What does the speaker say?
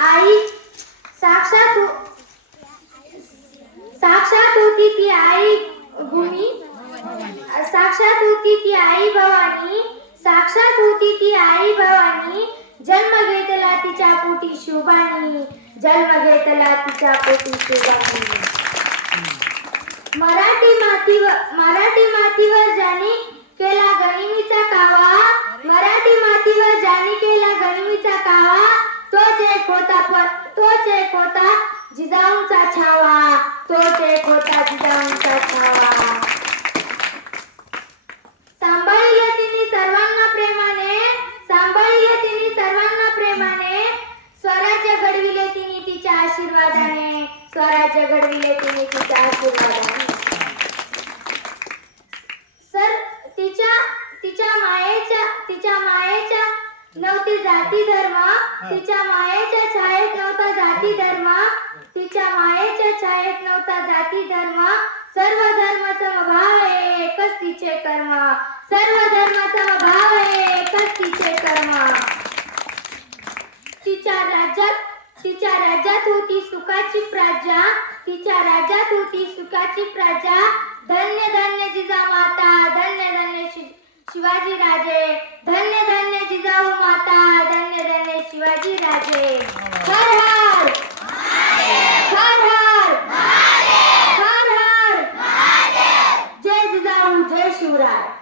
आई साक्षात हो- साक्षात होती ती आई भूमी. साक्षात होती ती आई भवानी. साक्षात होती ती आई भवानी. जन्म घेतला तिच्या पोटी शुभानी. जन्म घेतला तिच्या पोटी शुभानी. मराठी मातीवर मराठी मातीवर ज्याने केला गनिमीचा कावा मराठी मातीवर ज्याने केला गनिमीचा कावा तोच एक होता पण तोच एक होता जिजाऊंचा छावा तोच एक होता जिजाऊंचा छावा. सांभाळले तिने सर्वांना प्रेमाने सांभाळले तिने सर्वांना प्रेमाने स्वराज्य घडविले तिने तिच्या आशीर्वादाने स्वराज्य घडविले तिने तिच्या आशीर्वादाने सर तिच्या तिच्या मायेच्या तिच्या मायेच्या नव्हती जाती धर्म तिच्या मायेच्या छायेत नव्हता जाती धर्म तिच्या मायेच्या छायेत नव्हता जाती धर्म. सर्व धर्म समभाव आहे एकच तिचे कर्म. सर्व धर्म समभाव आहे एकच तिचे कर्म. तिच्या राज्यात तिच्या राज्यात होती सुखाची प्रजा. तिच्या राज्यात होती सुखाची प्रजा. धन्य धन्य जिजा माता धन्य धन्य शिवाजी राजे. धन्य શિવાજી રાજે. હર હર. હર હર. હર હર.